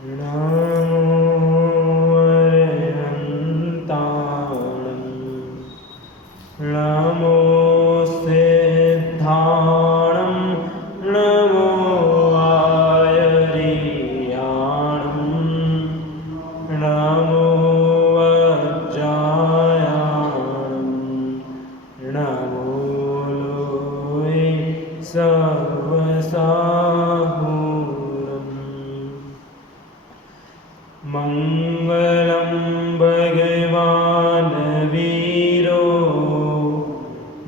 नमो अरहन्ताणं नमो सिद्धाणं नमो आयर्याणं नमो वज्रायाणं नमो लोये सर्वसाहूरम् मङ्गलं भगवान् वीरो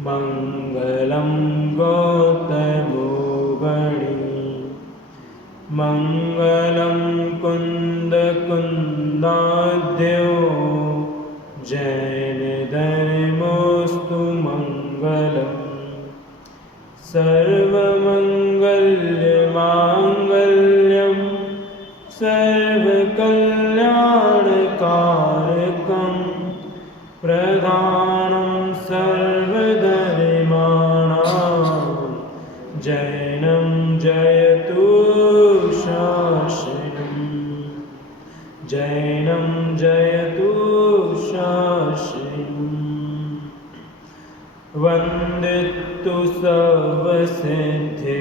मङ्गलं गौतमो गणी मङ्गलं कुन्दकुन्दाद्यो जैनधर्मोऽस्तु मङ्गलम् सर्वमङ्गलमाङ्गल्यं सर्वकल्याणकारकं प्रधानं सर्वधर्माणां जैनं जयतु शासनम् जैनं जयतु शासनम् वन्दितु सर्वसिद्धे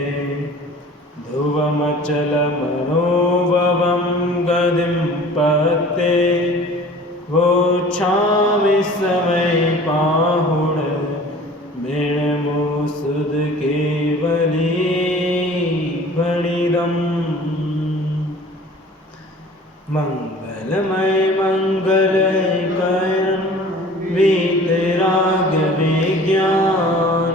ध्रुवमचलमनोभवं गतिं पते वोच्छामि समयपाहुण मेणमोऽसुध केवली वणिदम् मंगलमय मंगलकरं वीतराग विज्ञान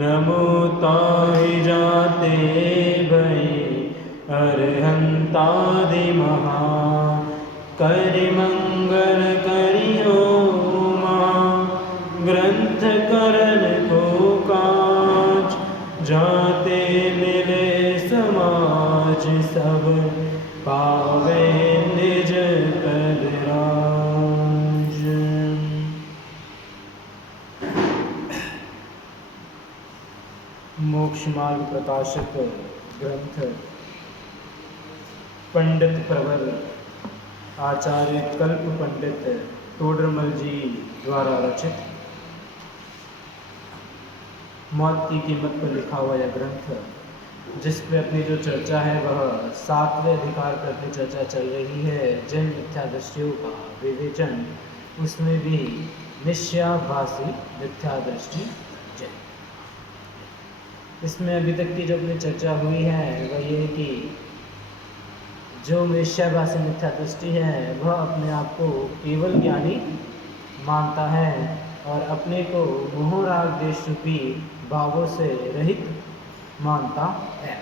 नमो ताहि जाते भय अरहंतादि महा करि मंगल करियो मां ग्रंथ करण को काज जाते मिले समाज सब पावे निज कलराज। मोक्ष मार्ग प्रकाशक ग्रंथ पंडित प्रवर आचार्य कल्प पंडित तोडरमल जी द्वारा रचित मौत की कीमत पर लिखा हुआ यह ग्रंथ, जिस पे अपनी जो चर्चा है वह 7वें अधिकार पर अपनी चर्चा चल रही है। जिन मिथ्या दृष्टियों का विवेचन, उसमें भी मिथ्याभासी मिथ्या दृष्टि जय। इसमें अभी तक की जो अपनी चर्चा हुई है वह ये है कि जो मिथ्याभासी मिथ्या दृष्टि है वह अपने आप को केवल ज्ञानी मानता है और अपने को मोह राग देश रूपी भावों से रहित मानता है।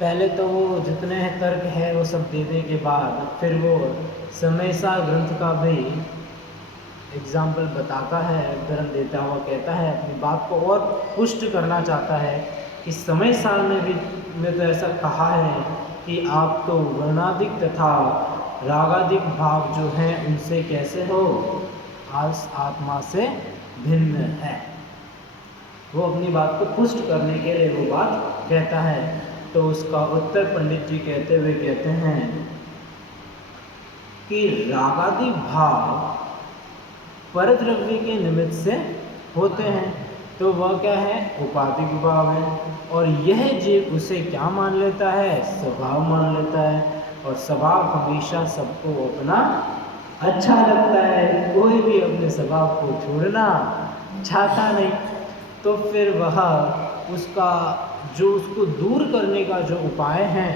पहले तो वो जितने तर्क है वो सब देने के बाद फिर वो समय सा ग्रंथ का भी एग्जाम्पल बताता है, उदाहरण देता हुआ कहता है, अपनी बात को और पुष्ट करना चाहता है कि समय साल में तो ऐसा कहा है कि आप तो वर्णाधिक तथा रागाधिक भाव जो हैं उनसे कैसे हो, आज आत्मा से भिन्न है। वो अपनी बात को पुष्ट करने के लिए वो बात कहता है। तो उसका उत्तर पंडित जी कहते हुए कहते हैं कि रागादि भाव परद्रव्य के निमित्त से होते हैं, तो वह क्या है, उपाधिक भाव है। और यह जीव उसे क्या मान लेता है, स्वभाव मान लेता है। और स्वभाव हमेशा सबको अपना अच्छा लगता है, कोई भी अपने स्वभाव को छोड़ना चाहता नहीं। तो फिर वह उसका जो उसको दूर करने का जो उपाय है,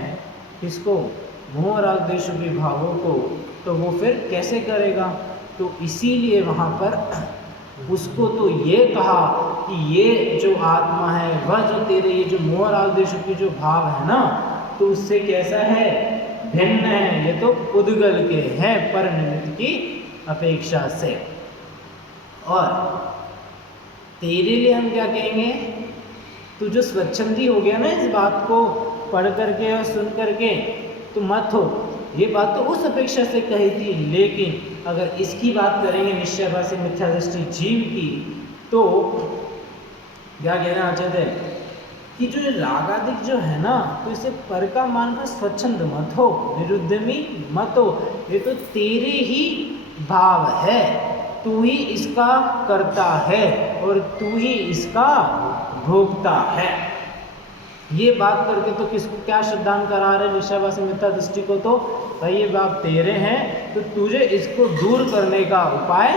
इसको मोह राग देश रूपी भावों को, तो वो फिर कैसे करेगा। तो इसीलिए वहाँ पर उसको तो ये कहा कि ये जो आत्मा है वह जो तेरे ये जो मोह राग देश रूपी जो भाव है ना, तो उससे कैसा है, भिन्न है। ये तो उद्गल के हैं पर निमित्त की अपेक्षा से। और तेरे लिए हम क्या कहेंगे, तू जो स्वच्छंदी हो गया ना इस बात को पढ़ करके और सुन करके, तो मत हो। ये बात तो उस अपेक्षा से कही थी, लेकिन अगर इसकी बात करेंगे निश्चयभासी मिथ्या दृष्टि जीव की, तो क्या कहना चाहते हैं कि जो ये रागादिक जो है ना, तो इसे पर का मानकर स्वच्छंद मत हो, निरुद्यमी मत हो। ये तो तेरे ही भाव है, तू ही इसका करता है और तू ही इसका भोगता है। ये बात करके तो किसको क्या श्रद्धांत करा रहे निश्चयवासी मिथ्या दृष्टि को? तो भाई ये बात तेरे हैं, तो तुझे इसको दूर करने का उपाय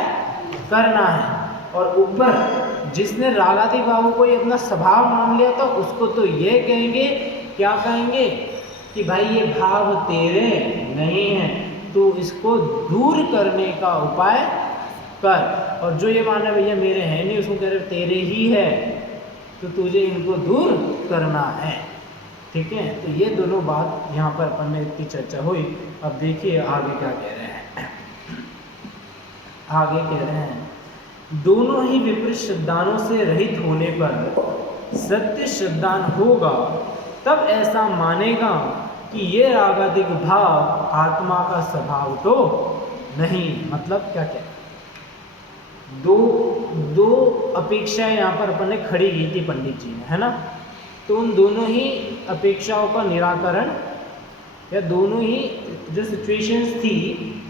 करना है। और ऊपर जिसने रागादि भावों को ये अपना स्वभाव मान लिया था, उसको तो ये कहेंगे, क्या कहेंगे कि भाई ये भाव तेरे नहीं है, तू इसको दूर करने का उपाय कर। और जो ये माने भैया मेरे हैं नहीं, उसको कह रहे तेरे ही है, तो तुझे इनको दूर करना है। ठीक है, तो ये दोनों बात यहाँ पर अपन ने इतनी चर्चा हुई। अब देखिए आगे क्या कह रहे हैं। आगे कह रहे हैं, दोनों ही विपरीत श्रद्धानों से रहित होने पर सत्य श्रद्धान होगा, तब ऐसा मानेगा कि ये रागादिक भाव आत्मा का स्वभाव तो नहीं। मतलब क्या क्या दो अपेक्षाएं यहाँ पर अपन ने खड़ी की थी पंडित जी ने, है ना। तो उन दोनों ही अपेक्षाओं का निराकरण, या दोनों ही जो सिचुएशंस थी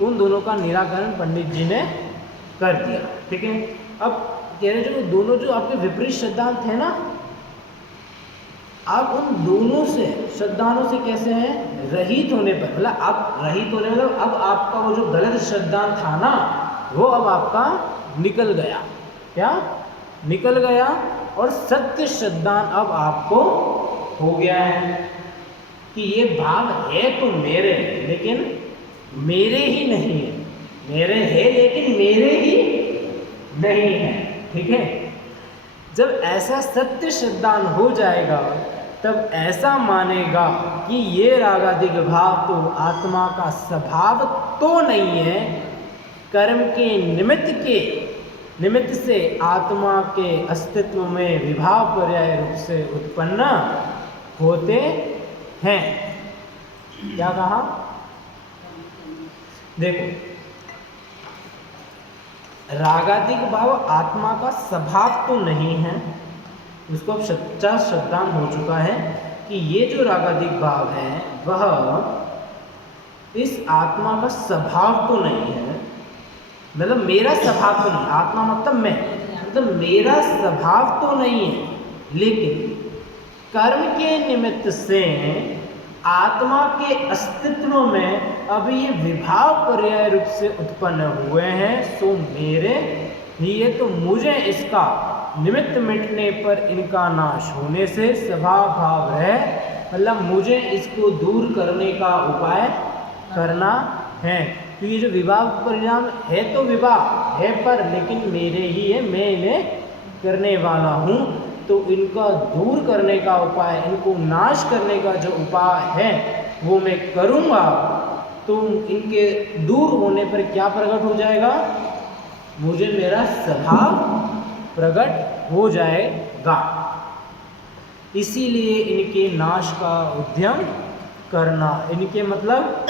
उन दोनों का निराकरण पंडित जी ने कर दिया। ठीक है, अब कह रहे जो दोनों जो आपके विपरीत सिद्धांत है ना, आप उन दोनों से श्रद्धानों से कैसे हैं रहित होने पर, मतलब आप रहित होने मतलब अब आपका वो जो गलत श्रद्धांत था ना, वो अब आपका निकल गया। क्या निकल गया? और सत्य श्रद्धान अब आपको हो गया है कि ये भाव है तो मेरे, लेकिन मेरे ही नहीं है। मेरे है लेकिन मेरे ही नहीं है। ठीक है, जब ऐसा सत्य श्रद्धान हो जाएगा, तब ऐसा मानेगा कि ये रागादिक भाव तो आत्मा का स्वभाव तो नहीं है, कर्म के निमित्त से आत्मा के अस्तित्व में विभाव पर्याय रूप से उत्पन्न होते हैं। क्या कहा? देखो, रागादिक भाव आत्मा का स्वभाव तो नहीं है, उसको अब सच्चा श्रद्धान हो चुका है कि ये जो रागादिक भाव है वह इस आत्मा का स्वभाव तो नहीं है। मतलब मेरा स्वभाव तो नहीं, आत्मा मतलब मैं, मतलब मेरा स्वभाव तो नहीं है, लेकिन कर्म के निमित्त से आत्मा के अस्तित्व में अभी ये विभाव पर्याय रूप से उत्पन्न हुए हैं, सो मेरे ही है, तो मुझे इसका निमित्त मिटने पर इनका नाश होने से स्वभाव भाव है, मतलब मुझे इसको दूर करने का उपाय करना है। तो ये जो विभाव परिणाम है तो विभाव है पर, लेकिन मेरे ही है, मैं इन्हें करने वाला हूँ, तो इनका दूर करने का उपाय, इनको नाश करने का जो उपाय है वो मैं करूँगा। तो इनके दूर होने पर क्या प्रकट हो जाएगा? मुझे मेरा स्वभाव प्रकट हो जाएगा। इसीलिए इनके नाश का उद्यम करना, इनके मतलब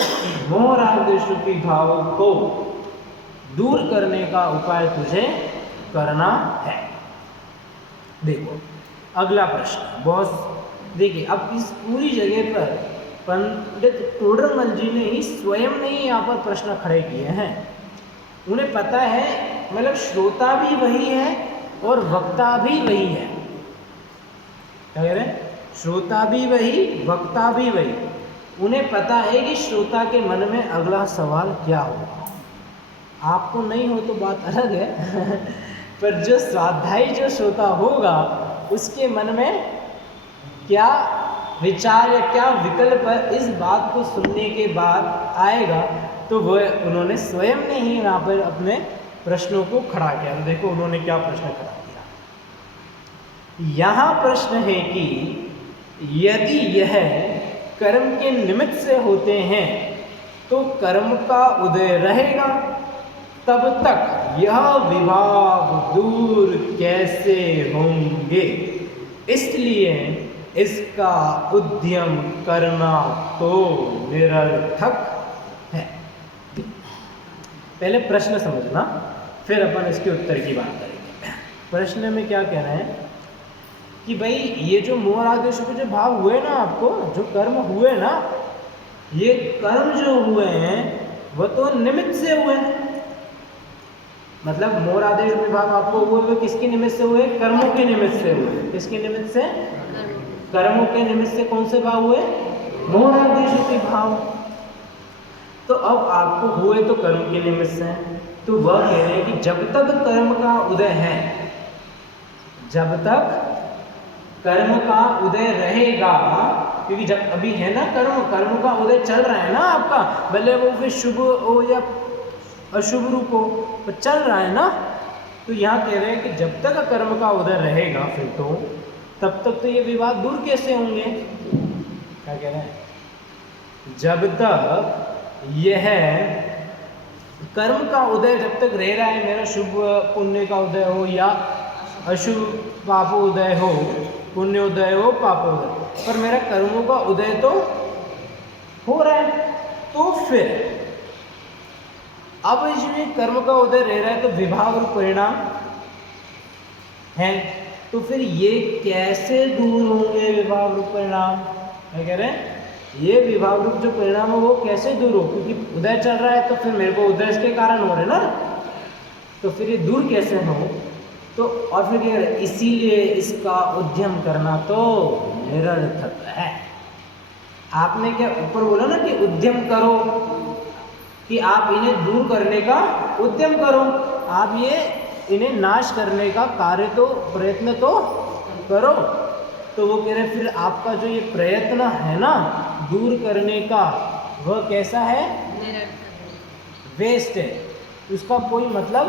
मोह राग द्वेषरूपी भावों को दूर करने का उपाय तुझे करना है। देखो अगला प्रश्न, बहुत देखिए, अब इस पूरी जगह पर पंडित टोडरमल जी ने ही स्वयं ने ही यहाँ पर प्रश्न खड़े किए हैं। उन्हें पता है, मतलब श्रोता भी वही है और वक्ता भी वही है। क्या कह रहे हैं? श्रोता भी वही, वक्ता भी वही। उन्हें पता है कि श्रोता के मन में अगला सवाल क्या होगा। आपको नहीं हो तो बात अलग है पर जो स्वाध्यायी जो श्रोता होगा उसके मन में क्या विचार या क्या विकल्प इस बात को सुनने के बाद आएगा, तो वह उन्होंने स्वयं ने ही यहाँ पर अपने प्रश्नों को खड़ा किया। तो देखो उन्होंने क्या प्रश्न खड़ा किया। यहाँ प्रश्न है कि यदि यह कर्म के निमित्त से होते हैं तो कर्म का उदय रहेगा, तब तक यह विभाव दूर कैसे होंगे? इसलिए इसका उद्यम करना तो निरर्थक है। पहले प्रश्न समझना, फिर अपन इसके उत्तर की बात करेंगे। प्रश्न में क्या कह रहे हैं कि भाई ये जो मोर आदेश के जो भाव हुए ना, आपको जो कर्म हुए ना, ये कर्म जो हुए हैं वो तो निमित्त से हुए हैं। मतलब मोर आदेश विभाग आपको हुए किसके निमित्त से हुए? कर्मों के निमित्त से हुए। किसके निमित्त से? कर्मों के निमित्त से। कौन से भाव हुए? मोर आदेश के भाव। तो अब आपको हुए तो कर्म के निमित्त से, तो वह कह रहे हैं कि जब तक कर्म का उदय है, जब तक कर्म का उदय रहेगा, क्योंकि जब अभी है ना कर्म का उदय चल रहा है ना आपका, भले वो फिर शुभ हो या अशुभ रूप हो, तो चल रहा है ना। तो यहाँ कह रहे हैं कि जब तक कर्म का उदय रहेगा फिर तो तब तक तो ये विवाद दूर कैसे होंगे? क्या कह रहे हैं? जब तक यह कर्म का उदय जब तक रह रहा है, मेरा शुभ पुण्य का उदय हो या अशुभ पापोदय हो, पुण्योदय हो पापोदय, पर मेरा कर्मों का उदय तो हो रहा है, तो फिर अब इसमें कर्म का उदय रह रहा है तो विभाग और परिणाम है, तो फिर ये कैसे दूर होंगे विभाग रूप परिणाम? क्या कह रहे हैं? ये विभाग रूप जो परिणाम है वो कैसे दूर हो? क्योंकि उदय चल रहा है तो फिर मेरे को उदय के कारण हो रहे ना, तो फिर ये दूर कैसे हो? तो और फिर ये इसीलिए इसका उद्यम करना तो निरर्थक है। आपने क्या ऊपर बोला ना कि उद्यम करो, कि आप इन्हें दूर करने का उद्यम करो, आप ये इन्हें नाश करने का कार्य तो प्रयत्न तो करो। तो वो कह रहे फिर आपका जो ये प्रयत्न है ना दूर करने का, वह कैसा है? वेस्ट है, उसका कोई मतलब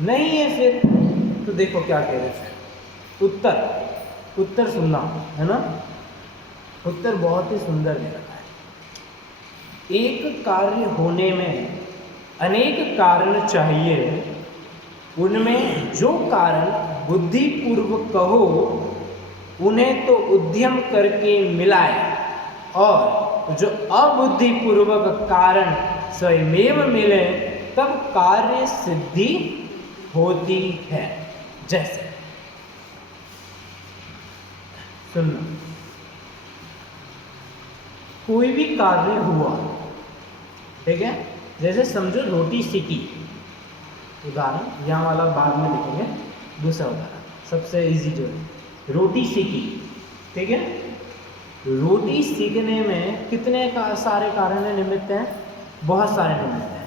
नहीं है फिर। तो देखो क्या कह रहे हैं, उत्तर सुनना है ना, उत्तर बहुत ही सुंदर दे रखा है। एक कार्य होने में अनेक कारण चाहिए, उनमें जो कारण बुद्धिपूर्वक कहो उन्हें तो उद्यम करके मिलाए, और जो अबुद्धिपूर्वक कारण स्वयमेव मिले तब कार्य सिद्धि होती है। जैसे सुनना, कोई भी कार्य हुआ, ठीक है, जैसे समझो रोटी सीखी, उदाहरण यहाँ वाला बाद में लिखेंगे, दूसरा उदाहरण सबसे इजी जो है, रोटी सीखी, ठीक है। रोटी सीखने में कितने सारे कारण निमित्त हैं? बहुत सारे निमित्त हैं।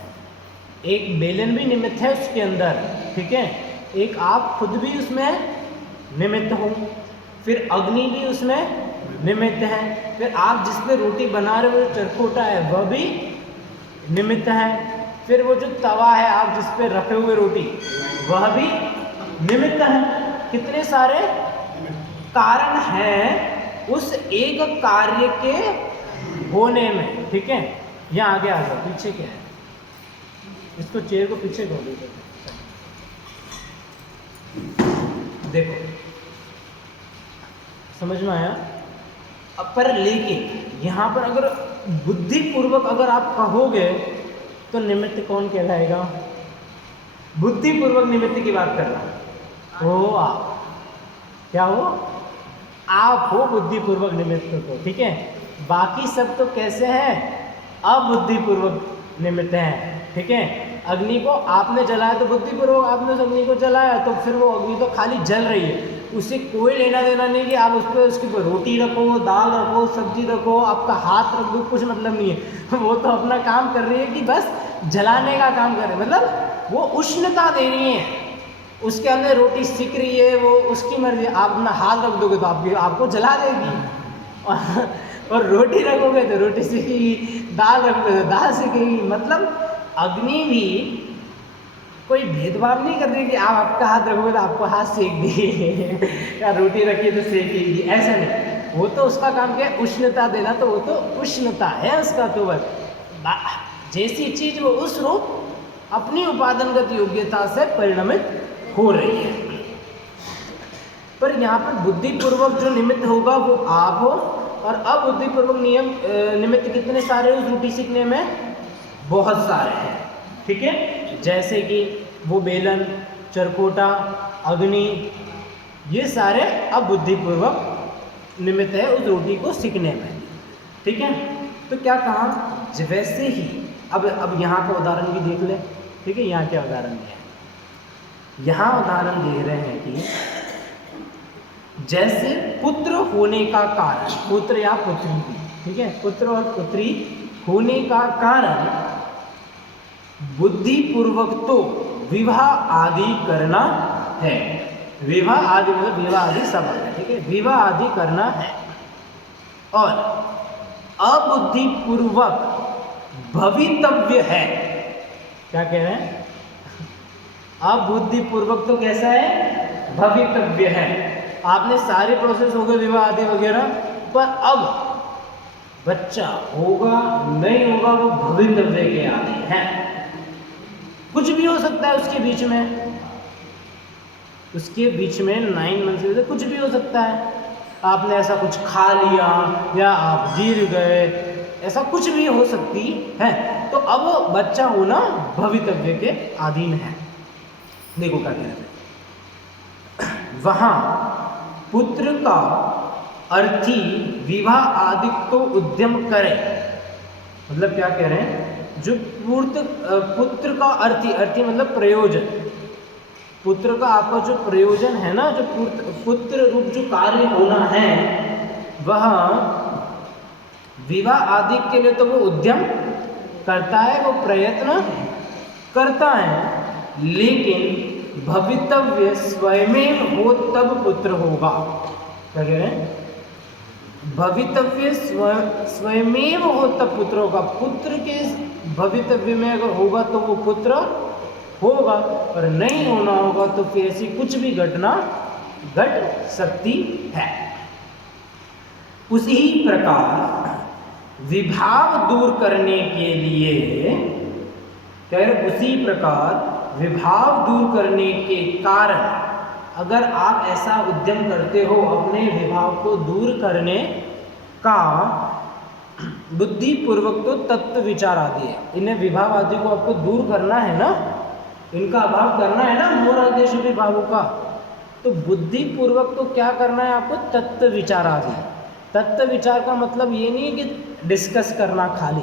एक बेलन भी निमित्त है उसके अंदर, ठीक है, एक आप खुद भी उसमें निमित्त हो, फिर अग्नि भी उसमें निमित्त है, फिर आप जिस पे रोटी बना रहे हो चरखोटा है वह भी निमित्त है, फिर वो जो तवा है आप जिस पे रखे हुए रोटी वह भी निमित्त है। कितने सारे कारण हैं उस एक कार्य के होने में, ठीक है। यहाँ आगे आ जाओ, पीछे क्या है, इसको चेयर को पीछे कर दो, देखो समझ में आया। अब पर लेकिन यहाँ पर अगर बुद्धिपूर्वक अगर आप कहोगे तो निमित्त कौन कहलाएगा? बुद्धिपूर्वक निमित्त की बात कर रहा हो आप, क्या हो? आप हो बुद्धिपूर्वक निमित्त को, ठीक है। बाकी सब तो कैसे हैं? अबुद्धिपूर्वक निमित्त हैं, ठीक है। अग्नि को आपने जलाया तो बुद्धिपूर्वक आपने उस अग्नि को जलाया, तो फिर वो अग्नि तो खाली जल रही है, उससे कोई लेना देना नहीं कि आप उस पर उसके ऊपर रोटी रखो, दाल रखो, सब्जी रखो, आपका हाथ रख दो, कुछ मतलब नहीं है। वो तो अपना काम कर रही है कि बस जलाने का काम कर रहे हैं, मतलब वो उष्णता दे रही है, उसके अंदर रोटी सिक रही है, वो उसकी मर्जी। आप अपना हाथ रख दोगे तो आपको जला देगी, और रोटी रखोगे तो रोटी सिकेगी, दाल रखोगे तो दाल सिकेगी। मतलब अग्नि भी कोई भेदभाव नहीं कर रही कि आप आपका हाथ रखोगे तो आपको हाथ सेक देगी या रोटी रखिए तो सेकेगी, ऐसा नहीं। वो तो उसका काम क्या है? उष्णता देना, तो वो तो उष्णता है उसका। तो बस जैसी चीज वो उस रूप अपनी उपादानगत योग्यता से परिणमित हो रही है। पर यहाँ पर बुद्धिपूर्वक जो निमित्त होगा वो आप हो, और अबुद्धिपूर्वक निमित्त कितने सारे उस रोटी सीखने में? बहुत सारे हैं, ठीक है। जैसे कि वो बेलन, चरखोटा, अग्नि, ये सारे अब बुद्धिपूर्वक निमित्त है उस रोटी को सीखने में। ठीक है, तो क्या कहा, वैसे ही अब यहाँ का उदाहरण भी देख ले। ठीक है, यहाँ क्या उदाहरण दिया है, यहाँ उदाहरण दे रहे हैं कि जैसे पुत्र होने का कारण, पुत्र या पुत्री भी, ठीक है, पुत्र और पुत्री होने का कारण बुद्धिपूर्वक तो विवाह आदि करना है। विवाह आदि मतलब विवाह आदि सब है, ठीक है, विवाह आदि करना है। और अबुद्धिपूर्वक भवितव्य है। क्या कह रहे हैं, अबुद्धिपूर्वक तो कैसा है, भवितव्य है। आपने सारे प्रोसेस हो गए विवाह आदि वगैरह, पर अब बच्चा होगा नहीं होगा वो भवितव्य के आदि है। कुछ भी हो सकता है उसके बीच में, उसके बीच में 9 मंथ से कुछ भी हो सकता है। आपने ऐसा कुछ खा लिया या आप गिर गए, ऐसा कुछ भी हो सकती है। तो अब बच्चा होना भवितव्य के अधीन है। देखो क्या कह रहे हैं, वहाँ पुत्र का अर्थी विवाह आदि तो उद्यम करे। मतलब क्या कह रहे हैं, जो पुत्र का अर्थी मतलब प्रयोजन, पुत्र का आपका जो प्रयोजन है ना, जो पुत्र रूप जो कार्य होना है, वह विवाह आदि के लिए तो वो उद्यम करता है, वो प्रयत्न करता है, लेकिन भवितव्य स्वयं हो तब पुत्र होगा। क्या कह रहे हैं, भवितव्य स्वयं हो तब पुत्र होगा। पुत्र के भवितव्य में अगर होगा तो वो पुत्र होगा, और नहीं होना होगा तो फिर ऐसी कुछ भी घटना घट सकती है। उसी प्रकार विभाव दूर करने के लिए, कह रहे उसी प्रकार विभाव दूर करने के कारण अगर आप ऐसा उद्यम करते हो अपने विभाव को दूर करने का, बुद्धिपूर्वक तो तत्व विचार आदि है, इन्हें विभाव आदि को आपको दूर करना है ना, इनका अभाव करना है ना, मोर आदेश विभावों का, तो बुद्धिपूर्वक तो क्या करना है आपको, तत्व विचार आदि। तत्व विचार का मतलब ये नहीं है कि डिस्कस करना खाली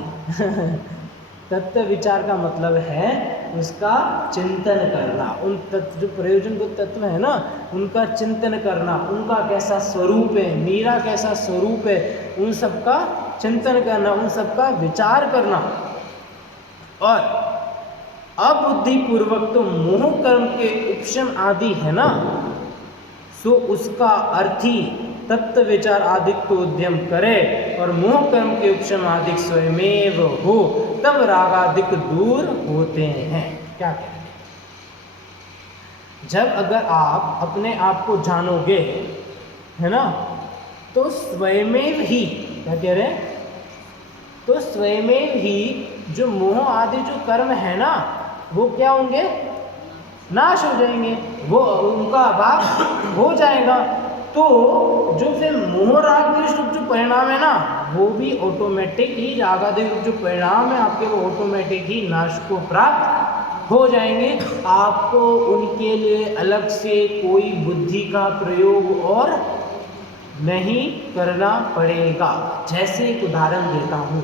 तत्व विचार का मतलब है उसका चिंतन करना, उन तत्व जो प्रयोजन को तत्व है ना, उनका चिंतन करना, उनका कैसा स्वरूप है, मीरा कैसा स्वरूप है, उन सब का चिंतन करना, उन सब का विचार करना। और अबुद्धिपूर्वक तो मोह कर्म के उपशम आदि है ना, सो उसका अर्थी तत्व विचार आदिक तो उद्यम करे, और मोह कर्म के उपशम आदिक स्वयमेव हो, तब रागादिक दूर होते हैं। क्या कह रहे हैं, जब अगर आप अपने आप को जानोगे है ना, तो स्वयमेव ही, क्या कह रहे हैं, तो स्वयमेव ही जो मोह आदि जो कर्म है ना, वो क्या होंगे, नाश हो जाएंगे, वो उनका अभाव हो जाएगा। तो जो फिर मोह राग द्वेष रूप जो परिणाम है ना, वो भी ऑटोमेटिक ही रागादिक रूप जो परिणाम है आपके, वो ऑटोमेटिक ही नाश को प्राप्त हो जाएंगे। आपको उनके लिए अलग से कोई बुद्धि का प्रयोग और नहीं करना पड़ेगा। जैसे एक उदाहरण देता हूँ,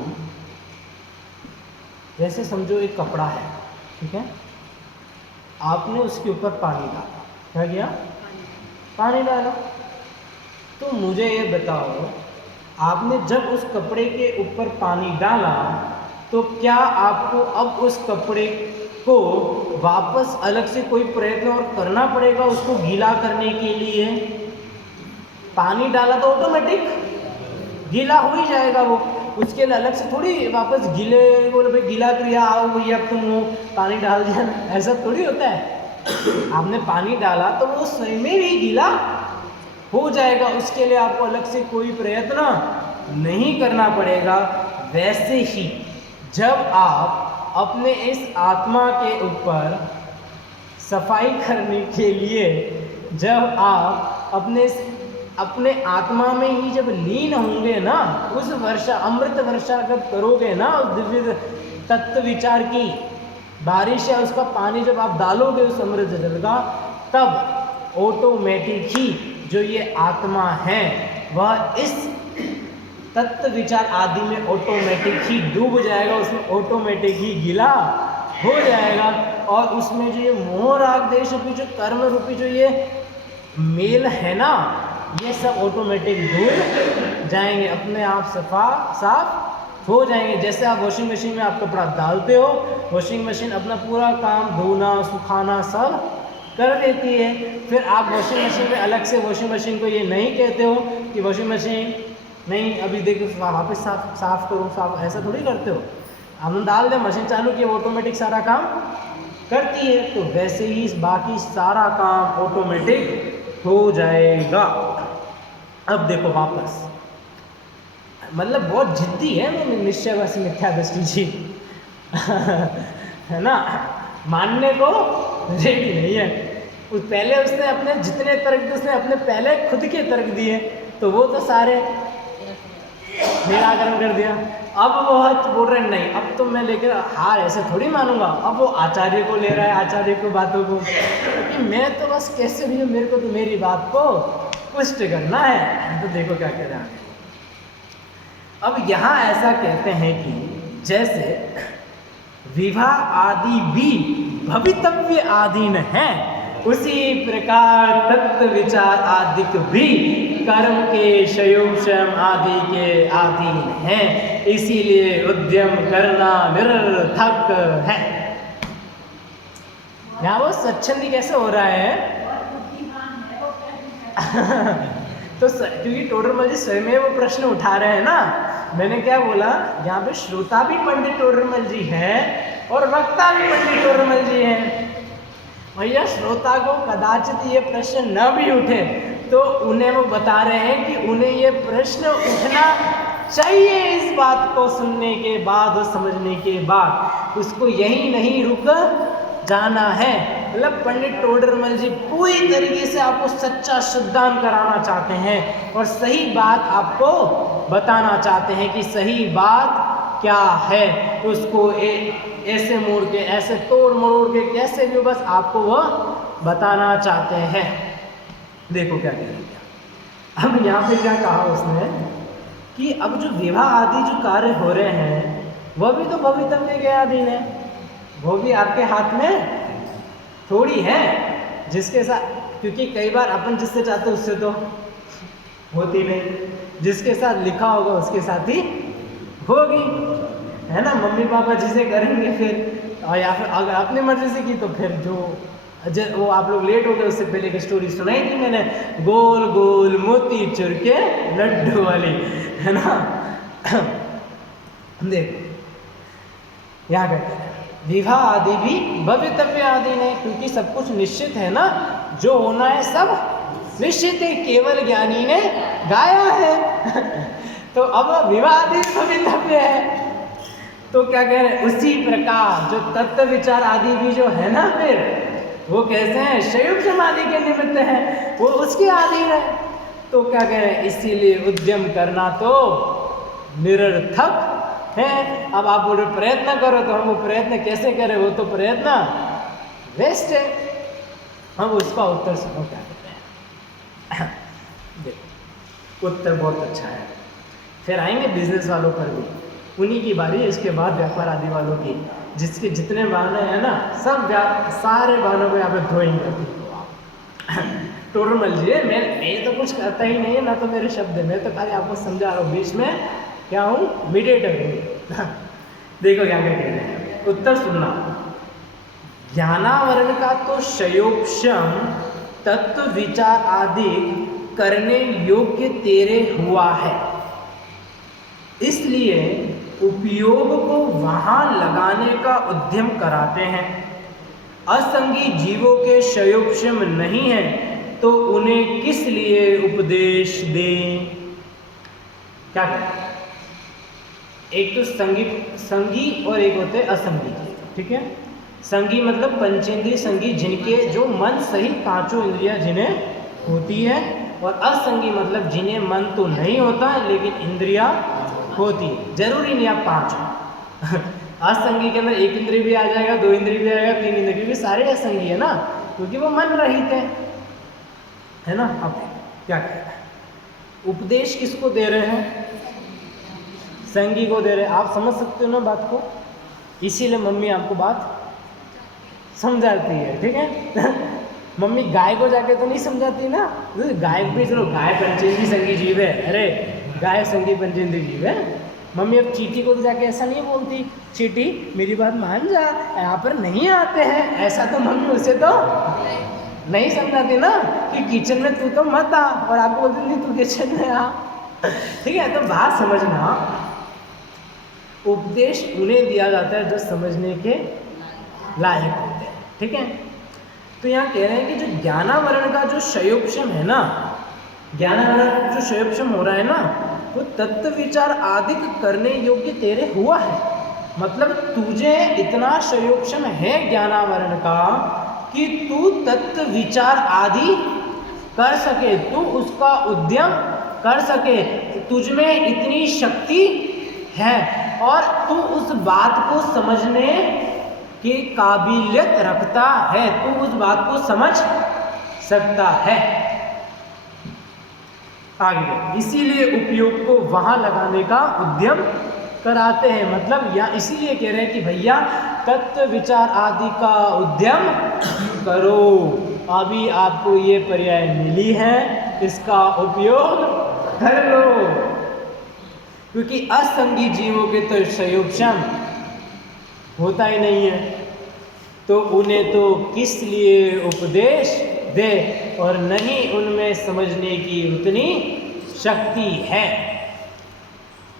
जैसे समझो एक कपड़ा है, ठीक है, आपने उसके ऊपर पानी डाला, क्या किया, पानी डाला, तो मुझे ये बताओ, आपने जब उस कपड़े के ऊपर पानी डाला तो क्या आपको अब उस कपड़े को वापस अलग से कोई प्रयत्न और करना पड़ेगा उसको गीला करने के लिए? पानी डाला तो ऑटोमेटिक गीला हो ही जाएगा, वो उसके लिए अलग से थोड़ी वापस गीले बोले भाई गीला क्रिया आओ भैया तुम वो पानी डाल दिया, ऐसा थोड़ी होता है। आपने पानी डाला तो वो स्वयं में ही गीला हो जाएगा, उसके लिए आपको अलग से कोई प्रयत्न नहीं करना पड़ेगा। वैसे ही जब आप अपने इस आत्मा के ऊपर सफाई करने के लिए, जब आप अपने आत्मा में ही जब लीन होंगे ना, उस वर्षा अमृत वर्षा जब करोगे ना, उस दिव्य तत्व विचार की बारिश या उसका पानी जब आप डालोगे उस अमृत जल का, तब ऑटोमेटिक ही जो ये आत्मा है वह इस तत्व विचार आदि में ऑटोमेटिक ही डूब जाएगा, उसमें ऑटोमेटिक ही गिला हो जाएगा और उसमें जो ये मोह राग देश रूपी जो कर्म रूपी जो ये मेल है ना, ये सब ऑटोमेटिक धुल जाएंगे, अपने आप साफ हो जाएंगे। जैसे आप वॉशिंग मशीन में आप कपड़ा डालते हो, वॉशिंग मशीन अपना पूरा काम धोना सुखाना सब कर देती है, फिर आप वॉशिंग मशीन में अलग से वॉशिंग मशीन को ये नहीं कहते हो कि वॉशिंग मशीन नहीं अभी देखो वापस साफ करो, साफ ऐसा थोड़ी करते हो। हम डाल दें मशीन चालू की ऑटोमेटिक सारा काम करती है, तो वैसे ही बाकी सारा काम ऑटोमेटिक हो जाएगा। अब देखो वापस, मतलब बहुत जिद्दी है निश्चय वैसे मिथ्या दृष्टि जी है ना, मानने को रेडी नहीं है। पहले उसने अपने जितने तर्क दिए उसने अपने पहले खुद के तर्क दिए, तो वो तो सारे निराकरण कर दिया। अब वो बोल रहे नहीं, अब तो मैं लेकर हार ऐसे थोड़ी मानूंगा। अब वो आचार्य को ले रहा है, आचार्य को बातों को, क्योंकि मैं तो बस कैसे भी हूँ, मेरे को तो मेरी बात को पुष्ट करना है। तो देखो क्या कह रहे हैं। अब यहाँ ऐसा कहते हैं कि जैसे विवाह आदि भी भवितव्य आधीन है, उसी प्रकार तत्व विचार आदि भी कर्म के शयोक्षम आदि के अधीन है, इसीलिए उद्यम करना निरर्थक है। यहाँ वो स्वच्छंदी कैसे हो रहा है तो क्योंकि टोडरमल जी स्वयं वो प्रश्न उठा रहे हैं ना। मैंने क्या बोला, यहाँ पे श्रोता भी पंडित टोडरमल जी हैं और वक्ता भी पंडित टोडरमल जी हैं। भैया श्रोता को कदाचित ये प्रश्न न भी उठे तो उन्हें वो बता रहे हैं कि उन्हें ये प्रश्न उठना चाहिए। इस बात को सुनने के बाद और समझने के बाद उसको यही नहीं रुक जाना है। मतलब पंडित टोडरमल जी पूरी तरीके से आपको सच्चा शुद्धांत कराना चाहते हैं और सही बात आपको बताना चाहते हैं कि सही बात क्या है। उसको ऐसे मोड़ के, ऐसे तोड़ मरोड़ के, कैसे भी बस आपको वह बताना चाहते हैं। देखो क्या कह दिया। अब यहाँ पे क्या कहा उसने कि अब जो विवाह आदि जो कार्य हो रहे हैं वह भी तो भवितव्य के अधीन है, वो भी आपके हाथ में थोड़ी है जिसके साथ, क्योंकि कई बार अपन जिससे चाहते उससे तो होती नहीं, जिसके साथ लिखा होगा उसके साथ ही होगी, है ना। मम्मी पापा जिसे करेंगे फिर, और या फिर अगर अपनी मर्जी से की तो फिर जो वो आप लोग लेट हो गए उससे पहले की स्टोरी सुनाई थी मैंने, गोल गोल मोती चुर के लड्डू वाली, है ना। देखो यहाँ कहते हैं विवाह आदि भी भवितव्य आदि नहीं, क्योंकि सब कुछ निश्चित है ना, जो होना है सब निश्चित है, केवल ज्ञानी ने गाया है तो अब विवाह आदि भवितव्य है। तो क्या कह रहे हैं, उसी प्रकार जो तत्व विचार आदि भी जो है ना, फिर वो कैसे हैं, संयुक्त आदि के निमित्त है, वो उसके अधीन है। तो क्या कह रहे हैं, इसीलिए उद्यम करना तो निरर्थक है। अब आप बोलो प्रयत्न करो, तो हम वो प्रयत्न कैसे करें, वो तो प्रयत्न वेस्ट है। हम उसका उत्तर सुनो क्या कहते हैं। देखो उत्तर बहुत अच्छा है। फिर आएंगे बिजनेस वालों पर भी, उन्हीं की बारी है इसके बाद व्यापार आदि वालों की, जिसके जितने बहाने हैं ना सब सारे बहानों को यहाँ पे ड्रॉइंग करती हो। टोडरमल जी मैं तो कुछ करता ही नहीं है ना, तो मेरे शब्द है, मैं तो खाली आपको समझा रहा हूँ, बीच में क्या हूँ, मीडिएटर हूँ। देखो क्या क्या कह रहे हैं, उत्तर सुनना। ज्ञानावरण का तो शयोक्षम तत्व विचार आदि करने योग्य तेरे हुआ है, इसलिए उपयोग को वहां लगाने का उद्यम कराते हैं। असंगी जीवों के शयोक्षम नहीं है तो उन्हें किस लिए उपदेश दें। क्या करें, एक तो संगी और एक होते हैं असंगी, ठीक है। संगी मतलब पंचेंद्रिय संगी, जिनके जो मन सहित पांचों इंद्रियां जिन्हें होती है, और असंगी मतलब जिन्हें मन तो नहीं होता है लेकिन इंद्रियां होती है। जरूरी नहीं आप पांच असंगी के अंदर एक इंद्रिय भी आ जाएगा, दो इंद्रिय भी आएगा, तीन इंद्रिय भी, सारे असंगी है ना, क्योंकि वो मन रहित है ना। अब क्या कह रहा है? उपदेश किसको दे रहे हैं? संगी को दे रहे हैं। आप समझ सकते हो ना बात को, इसीलिए मम्मी आपको बात समझाती है, ठीक है। मम्मी गाय को जाके तो नहीं समझाती ना, गाय भी चलो गाय पंचेंद्री संगी जीव है, अरे गाय संगी पंचेंद्री जीव है। मम्मी अब चींटी को तो जाके ऐसा नहीं बोलती, चींटी मेरी बात मान जा, यहाँ पर नहीं आते हैं, ऐसा तो मम्मी उसे तो नहीं समझाती ना कि किचन में तू तो मत आ, और आपको बोलती नहीं तू किचन में आ, ठीक है। तो बात समझना, उपदेश उन्हें दिया जाता है जो समझने के लायक होते हैं, ठीक है। तो यहाँ कह रहे हैं कि जो ज्ञानावरण का जो क्षयोपशम है ना, ज्ञानावरण जो क्षयोपशम हो रहा है ना, वो तत्व विचार आदि करने योग्य तेरे हुआ है। मतलब तुझे इतना क्षयोपशम है ज्ञानावरण का कि तू तत्व विचार आदि कर सके, तू उसका उद्यम कर सके, तुझ में इतनी शक्ति है और तू उस बात को समझने की काबिलियत रखता है, तू उस बात को समझ सकता है। आगे, इसीलिए उपयोग को वहां लगाने का उद्यम कराते हैं। मतलब या इसीलिए कह रहे हैं कि भैया तत्व विचार आदि का उद्यम करो, अभी आपको ये पर्याय मिली है, इसका उपयोग कर लो, क्योंकि असंगी जीवों के तो क्षयोपशम होता ही नहीं है, तो उन्हें तो किस लिए उपदेश दे, और नहीं उनमें समझने की उतनी शक्ति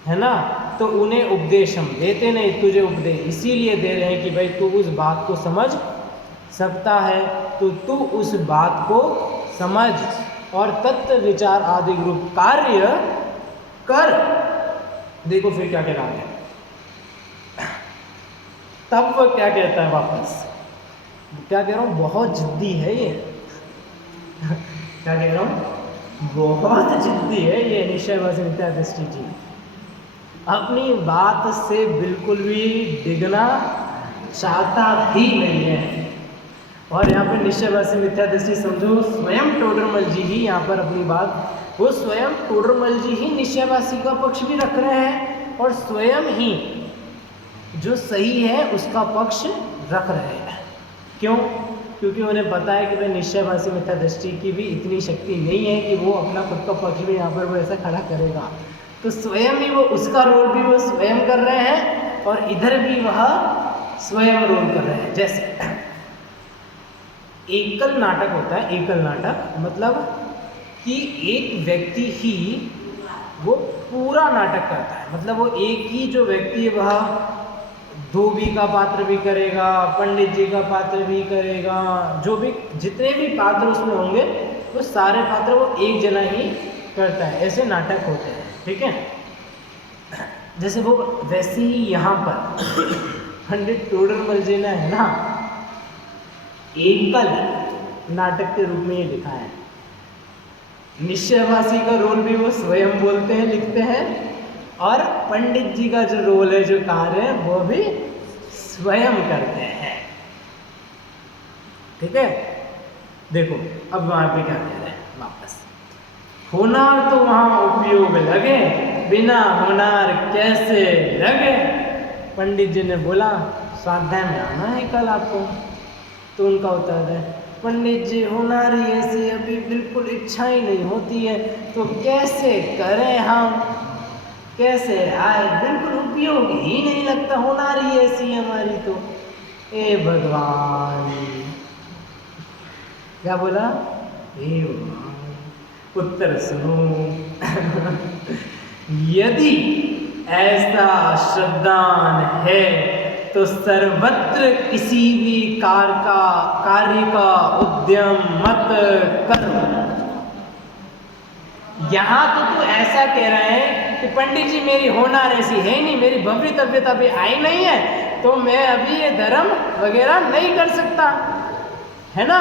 है ना। तो उन्हें उपदेश हम देते नहीं, तुझे उपदेश इसीलिए दे रहे हैं कि भाई तू उस बात को समझ सकता है, तो तू उस बात को समझ और तत्व विचार आदि रूप कार्य कर। देखो फिर क्या कह रहा है, तब वह क्या कहता है वापस, क्या कह रहा हूँ, बहुत जिद्दी है ये क्या कह रहा हूँ, बहुत जिद्दी है ये निश्चयवासी मिथ्या दृष्टि जी, अपनी बात से बिल्कुल भी डिगना चाहता ही नहीं है। और यहाँ पर निश्चयवासी मिथ्या दृष्टि समझो स्वयं टोडरमल जी ही यहाँ पर अपनी बात, वो स्वयं टोडरमल जी ही निश्चयवासी का पक्ष भी रख रहे हैं और स्वयं ही जो सही है उसका पक्ष रख रहे हैं। क्यों? क्योंकि उन्हें पता है कि भाई निश्चयवासी मिथ्या दृष्टि की भी इतनी शक्ति नहीं है कि वो अपना खुद का पक्ष भी यहाँ पर वो ऐसा खड़ा करेगा, तो स्वयं ही वो उसका रोल भी वो स्वयं कर रहे हैं और इधर भी वह स्वयं रोल कर रहे हैं। जैसे एकल नाटक होता है, एकल नाटक मतलब कि एक व्यक्ति ही वो पूरा नाटक करता है, मतलब वो एक ही जो व्यक्ति है वह धोबी का पात्र भी करेगा, पंडित जी का पात्र भी करेगा, जो भी जितने भी पात्र उसमें होंगे वो सारे पात्र वो एक जना ही करता है। ऐसे नाटक होते हैं, ठीक है। जैसे वो वैसे ही यहाँ पर पंडित टोडरमल जी ने है ना एकल नाटक के रूप में ये लिखा है, निश्चयवासी का रोल भी वो स्वयं बोलते हैं, लिखते हैं, और पंडित जी का जो रोल है, जो कार्य है, वो भी स्वयं करते हैं, ठीक है। देखो अब वहां पे क्या कह रहे हैं वापस, होनार तो वहां उपयोग लगे, बिना होनार कैसे लगे। पंडित जी ने बोला स्वाध्याय में आना है कल आपको, तो उनका उत्तर है पंडित जी होनार ऐसी अभी बिल्कुल इच्छा ही नहीं होती है, तो कैसे करें हम, कैसे आए, बिल्कुल उपयोग ही नहीं लगता, होनारी ऐसी हमारी तो। ए भगवान, क्या बोला, हे भगवान उत्तर सुनो यदि ऐसा श्रद्धान है तो सर्वत्र किसी भी कार्य का उद्यम मत करो। यहाँ तो तू ऐसा कह रहे हैं कि पंडित जी मेरी होनार ऐसी है नहीं, मेरी भव्य तबियत अभी आई नहीं है, तो मैं अभी ये धर्म वगैरह नहीं कर सकता, है ना।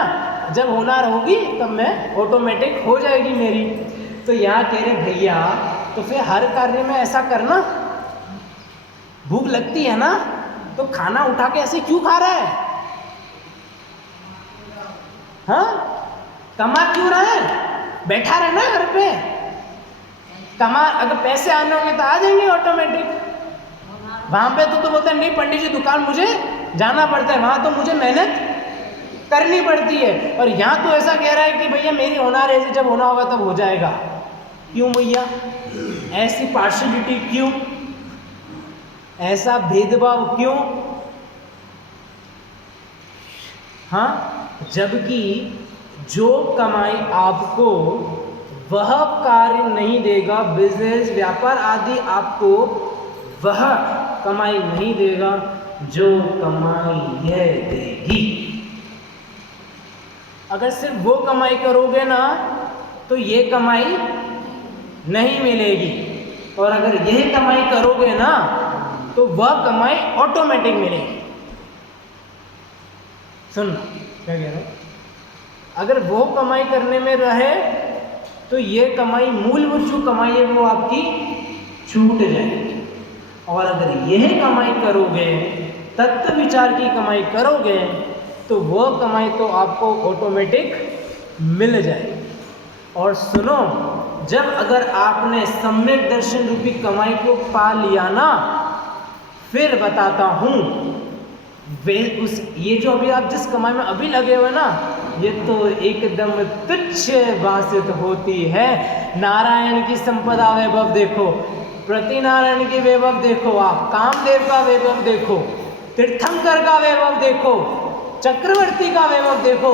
जब होनार होगी तब मैं ऑटोमेटिक हो जाएगी मेरी। तो यहाँ कह रहे भैया तो फिर हर कार्य में ऐसा करना, भूख लगती है ना तो खाना उठा के ऐसे क्यों खा रहा है, हाँ, कमा क्यों रहा है, बैठा रहना घर पे, अगर पैसे आने होंगे तो आ जाएंगे ऑटोमेटिक। वहां पे तो बोलते हैं नहीं पंडित जी दुकान मुझे जाना पड़ता है, वहां तो मुझे मेहनत करनी पड़ती है। और यहाँ तो ऐसा कह रहा है कि भैया मेरी होना रही, जब होना होगा तब हो जाएगा। क्यों भैया ऐसी पार्शलिटी क्यों, ऐसा भेदभाव क्यों? हाँ, जबकि जो कमाई आपको वह कार्य नहीं देगा, बिजनेस व्यापार आदि आपको वह कमाई नहीं देगा जो कमाई यह देगी। अगर सिर्फ वो कमाई करोगे ना तो ये कमाई नहीं मिलेगी, और अगर यह कमाई करोगे ना तो वह कमाई ऑटोमेटिक मिलेगी। सुनना क्या कह रहा हूं, अगर वो कमाई करने में रहे तो ये कमाई मूलभूत जो कमाई है वो आपकी छूट जाएगी। और अगर यह कमाई करोगे, तत्व विचार की कमाई करोगे, तो वह कमाई तो आपको ऑटोमेटिक मिल जाएगी। और सुनो, जब अगर आपने सम्यक दर्शन रूपी कमाई को पा लिया ना, फिर बताता हूं ये जो अभी आप जिस कमाई में अभी लगे हुए ना, ये तो एकदम तुच्छ भाषित होती है। नारायण की संपदा वैभव देखो, प्रतिनारायण की वैभव देखो, आप कामदेव का वैभव देखो, तीर्थंकर का वैभव देखो, चक्रवर्ती का वैभव देखो,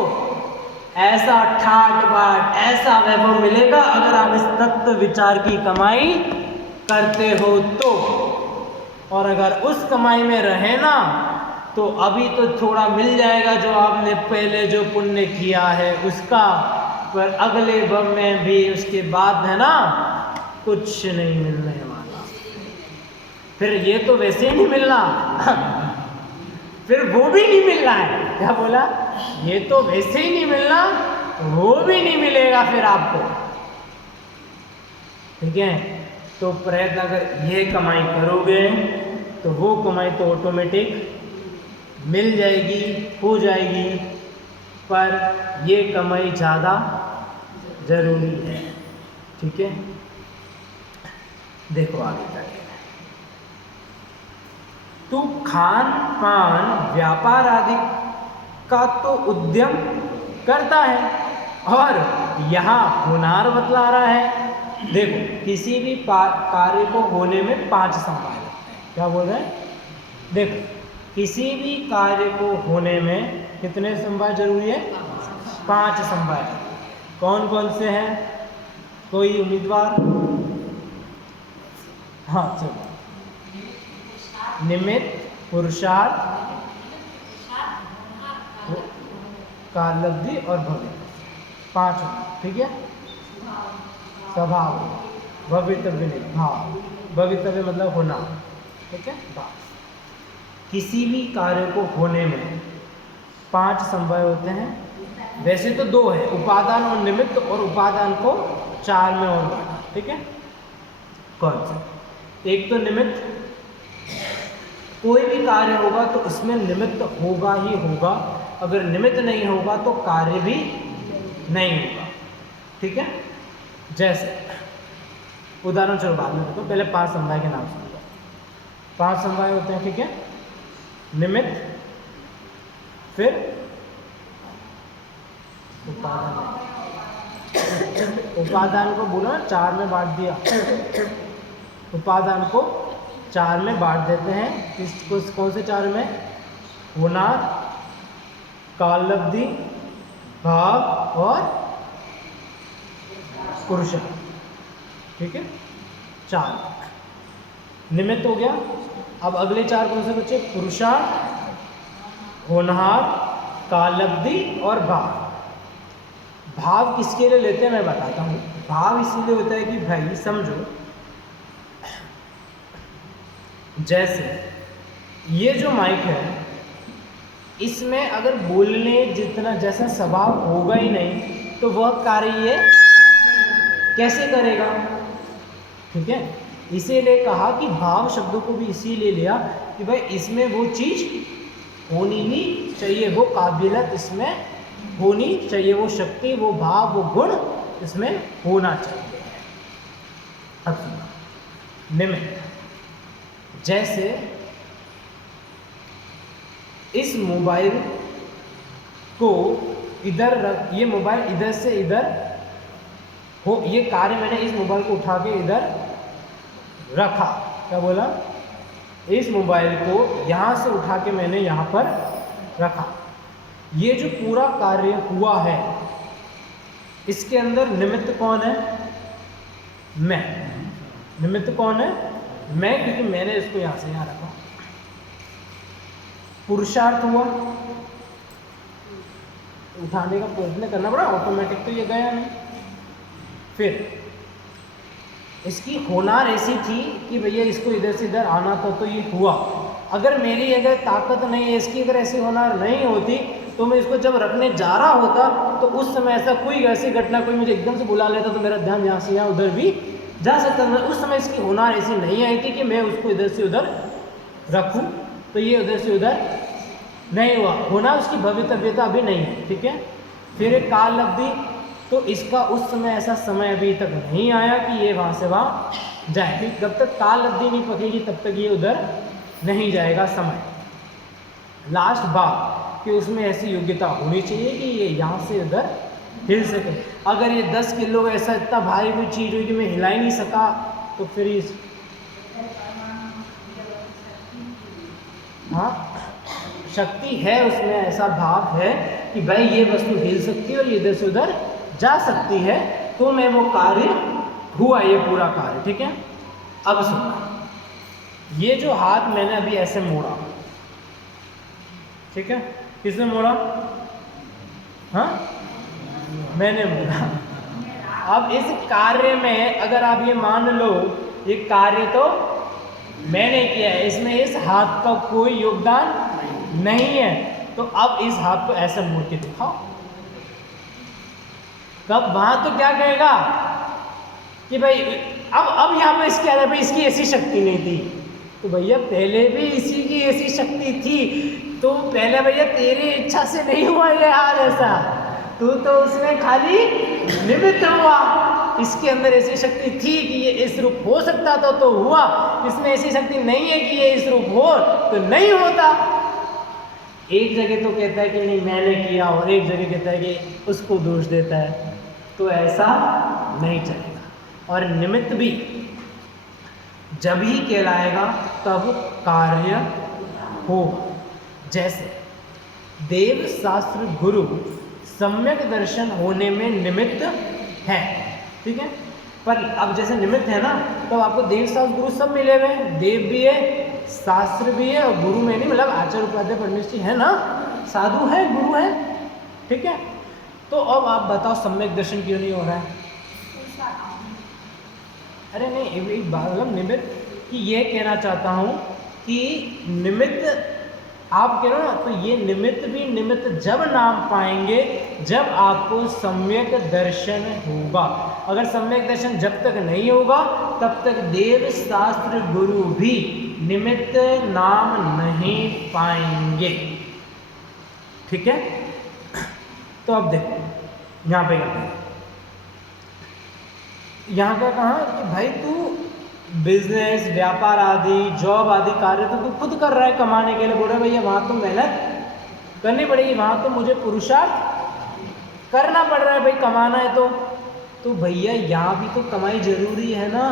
ऐसा ठाट बाट ऐसा वैभव मिलेगा अगर आप इस तत्व विचार की कमाई करते हो तो। और अगर उस कमाई में रहे ना तो अभी तो थोड़ा मिल जाएगा जो आपने पहले जो पुण्य किया है उसका, पर अगले भव में भी उसके बाद है ना कुछ नहीं मिलने वाला। फिर ये तो वैसे ही नहीं मिलना फिर वो भी नहीं मिल रहा है, क्या बोला, ये तो वैसे ही नहीं मिलना, वो भी नहीं मिलेगा फिर आपको। ठीक है, तो प्रयत्न अगर ये कमाई करोगे तो वो कमाई तो ऑटोमेटिक मिल जाएगी, हो जाएगी, पर ये कमाई ज़्यादा जरूरी है। ठीक है, देखो आगे जाके, तू खान पान व्यापार आदि का तो उद्यम करता है और यहाँ हुनर बतला रहा है। देखो किसी भी कार्य को होने में 5 संभाय लगते हैं। क्या बोल रहे हैं, देखो किसी भी कार्य को होने में कितने संभाय जरूरी है, 5 संभाय। कौन कौन से हैं, कोई उम्मीदवार? हाँ चलो, निमित्त, पुरुषार्थ, कालब्धि और भविष्य, 5। ठीक है, स्वभाव, भवितव्य नहीं, भाव, भवितव्य मतलब होना। ठीक है, भाव। किसी भी कार्य को होने में 5 संभव होते हैं। वैसे तो 2 है, उपादान और निमित्त, और उपादान को 4 में और बांटा। ठीक है, कौन सा? एक तो निमित्त, कोई भी कार्य होगा तो इसमें निमित्त होगा ही होगा, अगर निमित्त नहीं होगा तो कार्य भी नहीं होगा। ठीक है, जैसे उदाहरण चलो बाद में देखो, पहले 5 संभाय के नाम सुन लो। 5 संभाय होते हैं। ठीक है, निमित्त, फिर उपादान। उपादान को बोलो 4 में बांट दिया, उपादान को 4 में बांट देते हैं। किसको, कौन से 4 में? हुनर, कालब्धि, भाव और पुरुषार्थ। ठीक है, 4 निमित्त हो गया। अब अगले 4 कौन से बच्चे? पुरुषार्थ, होनहार, कालब्धि और भाव। भाव किसके लिए लेते हैं मैं बताता हूँ। भाव इसीलिए होता है कि भाई समझो, जैसे ये जो माइक है, इसमें अगर बोलने जितना जैसा स्वभाव होगा ही नहीं तो वह कार्य ये कैसे करेगा। ठीक है, इसीलिए कहा कि भाव शब्दों को भी इसीलिए लिया कि भाई इसमें वो चीज़ होनी भी चाहिए, वो काबिलियत इसमें होनी चाहिए, वो शक्ति, वो भाव, वो गुण इसमें होना चाहिए। अब सुनो, निमित्त जैसे इस मोबाइल को इधर रख, ये मोबाइल इधर से इधर हो, ये कार्य मैंने इस मोबाइल को उठा के इधर रखा, क्या बोला, इस मोबाइल को यहाँ से उठा के मैंने यहाँ पर रखा, ये जो पूरा कार्य हुआ है इसके अंदर निमित्त कौन है, मैं। निमित्त कौन है, मैं, क्योंकि मैंने इसको यहाँ से यहाँ रखा। पुरुषार्थ हुआ, उठाने का प्रयत्न करना पड़ा, ऑटोमेटिक तो ये गया नहीं। फिर इसकी होनार ऐसी थी कि भैया इसको इधर से इधर आना था तो ये हुआ। अगर मेरी अगर ताकत नहीं है, इसकी अगर ऐसी होनार नहीं होती तो मैं इसको जब रखने जा रहा होता तो उस समय ऐसा कोई ऐसी घटना, कोई मुझे एकदम से बुला लेता तो मेरा ध्यान यहाँ से यहाँ उधर भी जा सकता था। उस समय इसकी होनार ऐसी नहीं आई थी कि मैं उसको इधर से उधर रखूँ, तो ये उधर से उधर नहीं हुआ। होना उसकी भवितव्यता अभी नहीं है, ठीक है। फिर एक काल अवधि, तो इसका उस समय ऐसा समय अभी तक नहीं आया कि ये वहाँ से वहाँ जाए, क्योंकि जब तक काल अवधि नहीं पकेगी तब तक ये उधर नहीं जाएगा समय। लास्ट बात कि उसमें ऐसी योग्यता होनी चाहिए कि ये यहाँ से उधर हिल सके। अगर ये 10 किलो ऐसा इतना भारी कोई चीज़ हुई कि मैं हिला ही नहीं सका तो फिर इस हाँ शक्ति है उसमें, ऐसा भाव है कि भाई ये वस्तु हिल सकती है और ये इधर से उधर जा सकती है, तो मैं वो कार्य हुआ, ये पूरा कार्य, ठीक है। अब सुनो, ये जो हाथ मैंने अभी ऐसे मोड़ा, ठीक है, किसने मोड़ा, हाँ मैंने मोड़ा। अब इस कार्य में अगर आप ये मान लो ये कार्य तो मैंने किया है, इसमें इस हाथ का कोई योगदान नहीं है, तो अब इस हाथ को ऐसे मोड़ के दिखाओ। तब वहां तो क्या कहेगा कि भाई अब यहाँ पे इसके अंदर भाई इसकी ऐसी शक्ति नहीं थी, तो भैया पहले भी इसी की ऐसी शक्ति थी, तो पहले भैया तेरी इच्छा से नहीं हुआ ये हाल ऐसा, तू तो उसमें खाली निमित्त हुआ। इसके अंदर ऐसी शक्ति थी कि ये इस रूप हो सकता था तो हुआ, इसमें ऐसी शक्ति नहीं है कि ये इस रूप हो तो नहीं होता। एक जगह तो कहता है कि नहीं मैंने किया, और एक जगह कहता है कि उसको दोष देता है, तो ऐसा नहीं चलेगा। और निमित्त भी जब ही कहलाएगा तब कार्य हो। जैसे देव शास्त्र गुरु सम्यक दर्शन होने में निमित्त है, ठीक है। पर अब जैसे निमित्त है ना, तो आपको देव शास्त्र गुरु सब मिले हुए हैं, देव भी है, शास्त्र भी है, और गुरु में नहीं मतलब आचार्य उपाध्याय परमेश्वरी है ना, साधु है, गुरु है, ठीक है। तो अब आप बताओ सम्यक दर्शन क्यों नहीं हो रहा है? अरे नहीं, एक बात मतलब निमित्त कि ये कहना चाहता हूँ कि निमित्त आप कह रहे हो ना, तो ये निमित्त भी निमित्त जब नाम पाएंगे जब आपको सम्यक दर्शन होगा। अगर सम्यक दर्शन जब तक नहीं होगा तब तक देव शास्त्र गुरु भी निमित्त नाम नहीं पाएंगे, ठीक है। तो अब देखो यहाँ पे क्या है, यहाँ का कहा कि भाई तू बिजनेस व्यापार आदि जॉब आदि कार्य तो तू खुद कर रहा है कमाने के लिए, बोल रहा है भैया वहाँ तो मेहनत करनी पड़ेगी, वहाँ तो मुझे पुरुषार्थ करना पड़ रहा है भाई, कमाना है तो भैया यहाँ भी तो कमाई जरूरी है ना।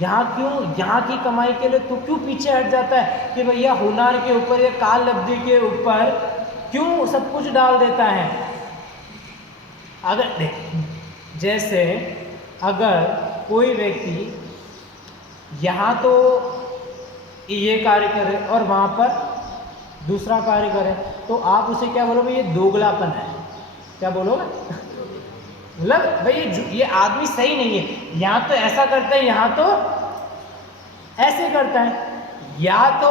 यहाँ की कमाई के लिए तू क्यों पीछे हट जाता है कि भैया हुनर के ऊपर या काल अवधि के ऊपर क्यों सब कुछ डाल देता है। अगर देख, जैसे अगर कोई व्यक्ति यहाँ तो ये कार्य करे और वहाँ पर दूसरा कार्य करे, तो आप उसे क्या बोलोगे, ये दोगलापन है, क्या बोलोगे? मतलब भाई ये आदमी सही नहीं है, यहाँ तो ऐसा करता है, यहाँ तो ऐसे करता है, या तो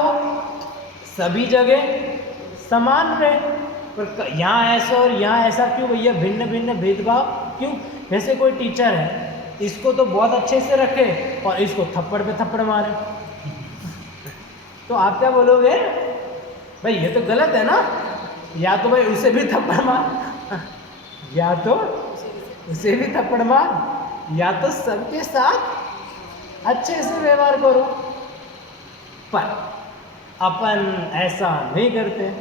सभी जगह समान रहे, पर यहाँ ऐसा और यहाँ ऐसा क्यों भैया, भिन्न भिन्न भेदभाव क्यों? जैसे कोई टीचर है, इसको तो बहुत अच्छे से रखे और इसको थप्पड़ पे थप्पड़ मारे, तो आप क्या बोलोगे, भाई ये तो गलत है ना, या तो भाई उसे भी थप्पड़ मार, या तो उसे भी थप्पड़ मार, या तो सबके साथ अच्छे से व्यवहार करो। पर अपन ऐसा नहीं करते।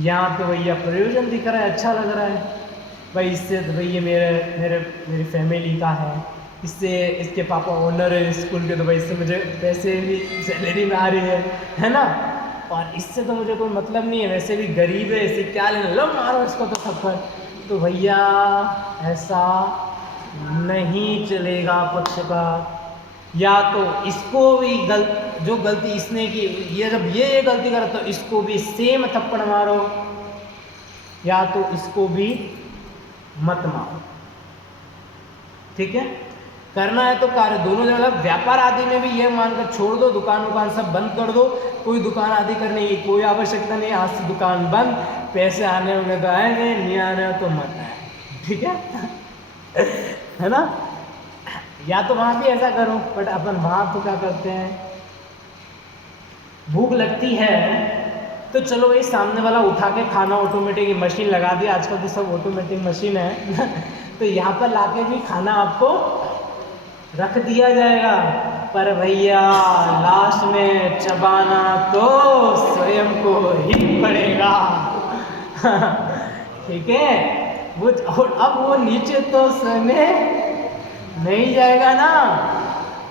यहाँ तो भैया प्रयोजन दिख रहा है, अच्छा लग रहा है भाई, इससे तो भैया मेरी फैमिली का है, इससे इसके पापा ओनर है स्कूल के, तो भाई इससे मुझे पैसे भी सैलरी में आ रही है ना, और इससे तो मुझे कोई मतलब नहीं है, वैसे भी गरीब है, इससे क्या लेना, लो मारो इसको तो थप्पड़। तो भैया ऐसा नहीं चलेगा पक्षपात। या तो इसको भी जो गलती इसने की, ये जब ये गलती करे तो इसको भी सेम थप्पड़ मारो, या तो इसको भी मत मारो। ठीक है, करना है तो कार्य दोनों जगह। व्यापार आदि में भी ये मानकर छोड़ दो, दुकान सब बंद कर दो, कोई दुकान आदि करने की कोई आवश्यकता नहीं, आज से दुकान बंद, पैसे आने होंगे तो आएंगे, नहीं आने तो मत आए। ठीक है ना। या तो वहाँ भी ऐसा करो, बट अपन वहाँ तो क्या करते हैं, भूख लगती है तो चलो भाई सामने वाला उठा के खाना ऑटोमेटिक मशीन लगा दी, आजकल तो सब ऑटोमेटिक मशीन है तो यहाँ पर लाके भी खाना आपको रख दिया जाएगा। पर भैया लास्ट में चबाना तो स्वयं को ही पड़ेगा ठीक है, वो अब वो नीचे तो सोने नहीं जाएगा ना।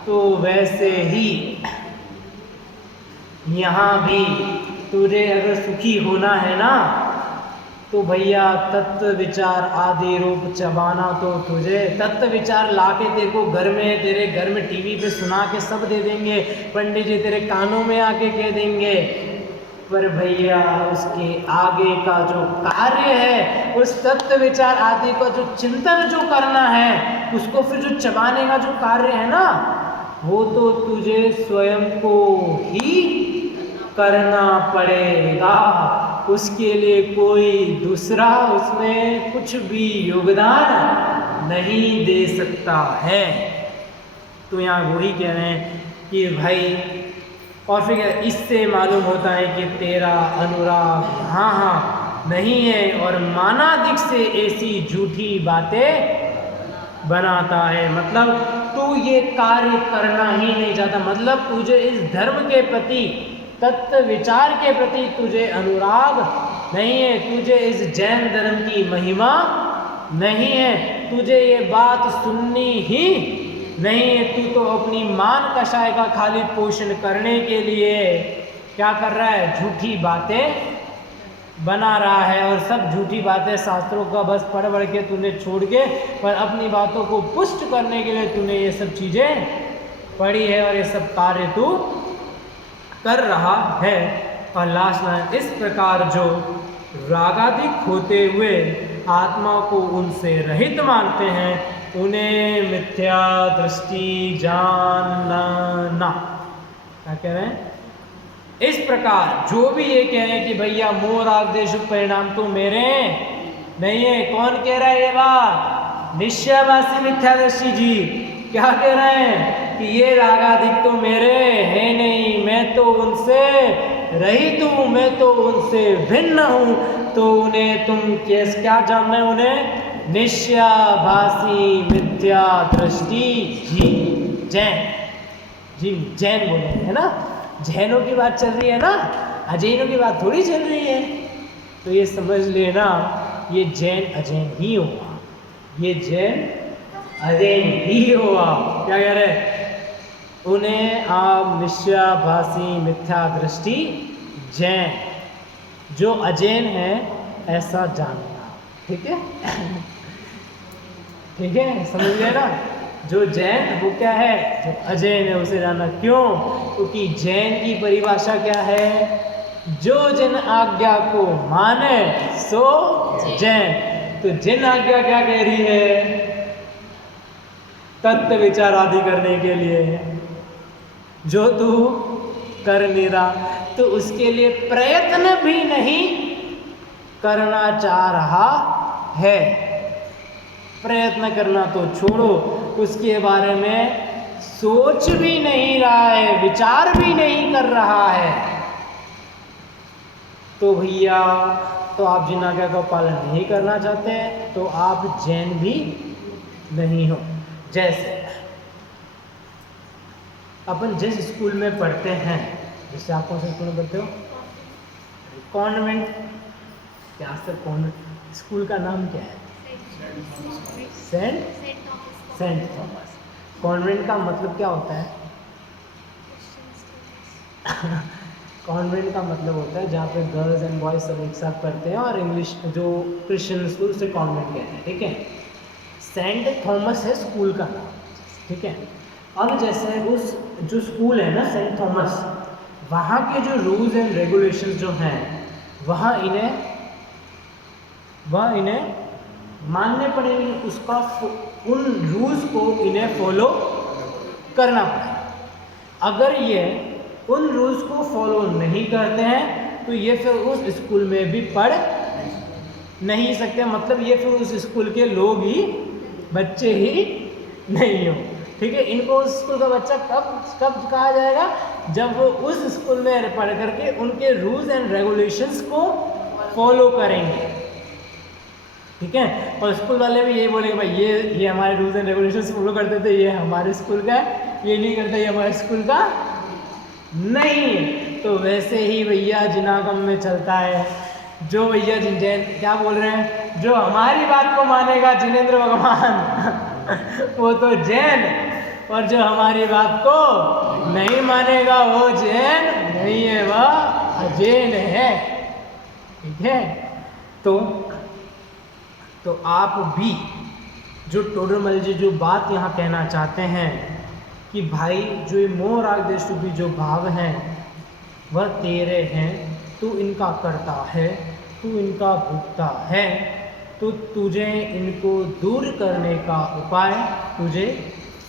तो वैसे ही यहाँ भी तुझे अगर सुखी होना है ना, तो भैया तत्व विचार आदि रूप चबाना तो तुझे तत्व विचार लाके तेरे को घर में, तेरे घर में टीवी पे सुना के सब दे देंगे, पंडित जी तेरे कानों में आके कह देंगे, पर भैया उसके आगे का जो कार्य है, उस तत्व विचार आदि का जो चिंतन जो करना है, उसको फिर जो चबाने का जो कार्य है ना, वो तो तुझे स्वयं को ही करना पड़ेगा। उसके लिए कोई दूसरा उसमें कुछ भी योगदान नहीं दे सकता है। तो यहाँ वही कह रहे हैं कि भाई, और फिर इससे मालूम होता है कि तेरा अनुराग हाँ नहीं है, और मानादिक से ऐसी झूठी बातें बनाता है। मतलब तू ये कार्य करना ही नहीं चाहता, मतलब तुझे इस धर्म के प्रति, तत्व विचार के प्रति तुझे अनुराग नहीं है, तुझे इस जैन धर्म की महिमा नहीं है, तुझे ये बात सुननी ही नहीं है। तू तो अपनी मान कषाय का खाली पोषण करने के लिए क्या कर रहा है, झूठी बातें बना रहा है, और सब झूठी बातें शास्त्रों का बस पढ़ के तूने छोड़ के, पर अपनी बातों को पुष्ट करने के लिए तूने ये सब चीज़ें पढ़ी है, और ये सब कार्य तू कर रहा है। और लास्ट में इस प्रकार जो रागादिक होते हुए आत्मा को उनसे रहित मानते हैं, उन्हें मिथ्या दृष्टि जानना। क्या कह रहे हैं, इस प्रकार जो भी ये कह रहे हैं कि भैया मोह राग देश परिणाम तो मेरे नहीं है, कौन कह रहा है ये बात, निश्चयवासी मिथ्यादर्शी जी क्या कह रहे हैं कि ये रागादिक तो मेरे है नहीं, मैं तो उनसे रहित हूँ, मैं तो उनसे भिन्न हूँ। तो उन्हें तुम क्या जानना है, उन्हें निश्चयभासी मिथ्या दृष्टि जी जैन जी, जैन बोले है ना, जैनों की बात चल रही है ना, अजैनों की बात थोड़ी चल रही है। तो ये समझ लेना, ये जैन अजैन ही होगा, ये जैन अजैन ही होगा। क्या कह रहे, उन्हें आप निश्चयभासी मिथ्या दृष्टि जैन, जो अजैन है ऐसा जानना। ठीक है ठीक है, समझ गए ना, जो जैन वो क्या है, जो अजैन है उसे जानना। क्यों, क्योंकि जैन की परिभाषा क्या है, जो जिन आज्ञा को माने सो जैन। तो जिन आज्ञा क्या कह रही है, तत्व विचार आदि करने के लिए, जो तू कर नहीं रहा, तो उसके लिए प्रयत्न भी नहीं करना चाह रहा है। प्रयत्न करना तो छोड़ो, उसके बारे में सोच भी नहीं रहा है, विचार भी नहीं कर रहा है। तो भैया तो आप जिन आज्ञा का पालन नहीं करना चाहते हैं तो आप जैन भी नहीं हो। जैसे अपन जिस स्कूल में पढ़ते हैं, जैसे आप कौन से स्कूल में पढ़ते हो? कॉन्वेंट। क्या सर, कॉन्वेंट स्कूल का नाम क्या है? Saint Thomas. कॉन्वेंट का मतलब क्या होता है? कॉन्वेंट का मतलब होता है जहाँ पे गर्ल्स एंड बॉयज सब एक साथ पढ़ते हैं, और इंग्लिश जो क्रिश्चियन स्कूल से कॉन्वेंट कहते हैं, ठीक है। सेंट थॉमस है स्कूल का नाम, ठीक है। अब जैसे उस जो स्कूल है ना सेंट थॉमस, वहाँ के जो रूल्स एंड रेगुलेशंस जो हैं वह इन्हें मानने पड़ेंगे, उसका उन रूल्स को इन्हें फॉलो करना पड़ेगा। अगर ये उन रूल्स को फॉलो नहीं करते हैं तो ये फिर उस स्कूल में भी पढ़ नहीं सकते, मतलब ये फिर उस स्कूल के लोग ही, बच्चे ही नहीं हो, ठीक है। इनको उस स्कूल का बच्चा कब कहा जाएगा? जब वो उस स्कूल में पढ़ करके उनके रूल्स एंड रेगुलेशंस को फॉलो करेंगे, ठीक है। और स्कूल वाले भी यही बोलेंगे भाई ये हमारे रूल्स एंड रेगुलेशंस फॉलो करते थे, ये हमारे स्कूल का है, ये नहीं करता, ये हमारे स्कूल का नहीं। तो वैसे ही भैया जिनागम में चलता है, जो भैया जैन क्या बोल रहे हैं, जो हमारी बात को मानेगा जिनेंद्र भगवान वो तो जैन, और जो हमारी बात को नहीं मानेगा वो जैन नहीं है, वह अजैन है, ठीक है। तो आप भी जो टोडरमल जी जो बात यहाँ कहना चाहते हैं कि भाई जो ये मोह राग द्वेष रूपी जो भाव हैं वह तेरे हैं, तू इनका करता है, तू इनका भुगता है, तो तुझे इनको दूर करने का उपाय तुझे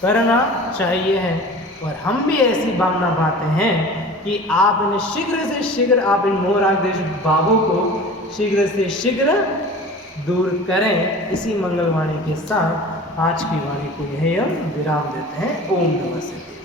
करना चाहिए है। और हम भी ऐसी भावना पाते हैं कि आप इन्हें शीघ्र से शीघ्र, आप इन मोह राग द्वेष भावों को शीघ्र से शीघ्र दूर करें। इसी मंगलवाणी के साथ आज की वाणी को यही हम विराम देते हैं। ओम नमः शिवाय।